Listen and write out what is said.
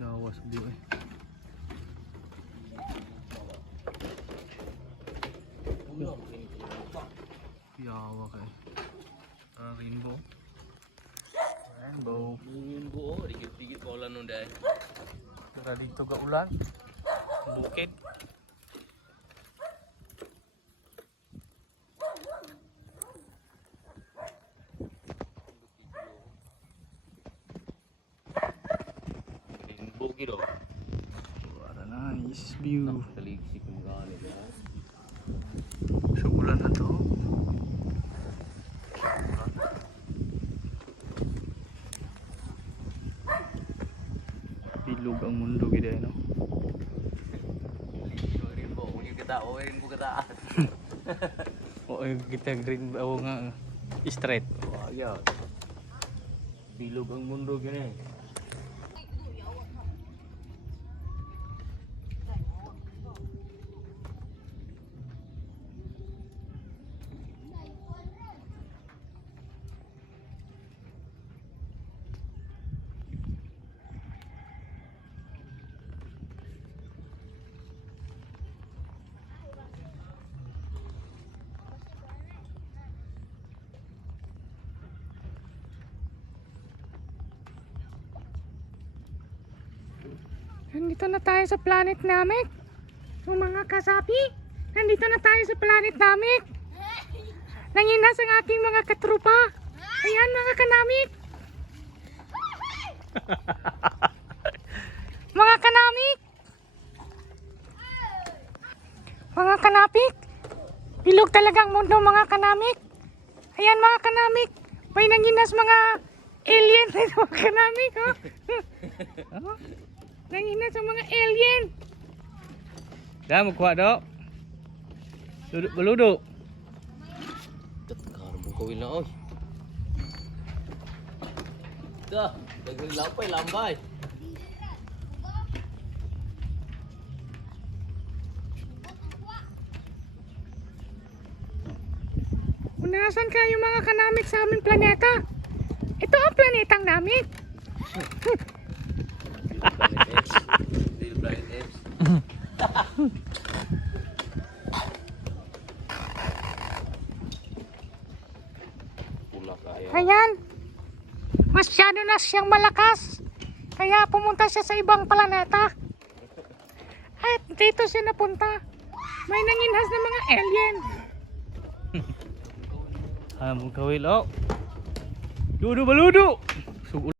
Lawas view eh. Yawa kay. Rainbow. Rainbow. Rainbow, dikit-dikit paulan nun dahil. Kira dito ga ulan. Bukid. Rainbow gitu. What a nice view. Taligsik yung gani ya. So ulan na to. Bilog ang mundo gid no. Rainbow, mungkin kita, rainbow kita. O kita green o nga straight. Wah, ya. Bilog ang mundo gini. Nandito na tayo sa planet Namek. Yung mga kasapi, nandito na tayo sa planet Namek. Nanginas ang ating mga katrupa. Ayan mga kanamik. Mga kanamik. Mga kanapik. Bilog talagang mundo mga kanamik. Ayan mga kanamik. May nanginas mga alien dito mga kanamik. Oh. Nanginas ang mga alien. Dah magkuha do. Duduk beluduk. Tekar mo kawin na oy. Dah, daging lambay. Unasan kayo mga kanamik sa aming planeta. Ito ang planetang Namik. Real blind apes. Pula kaya. Ayan. Masyado na siyang malakas. Kaya pumunta siya sa ibang planeta. At dito siya napunta. May nanginhas na mga alien. Ah, mukawil oh. Duduk beluduk.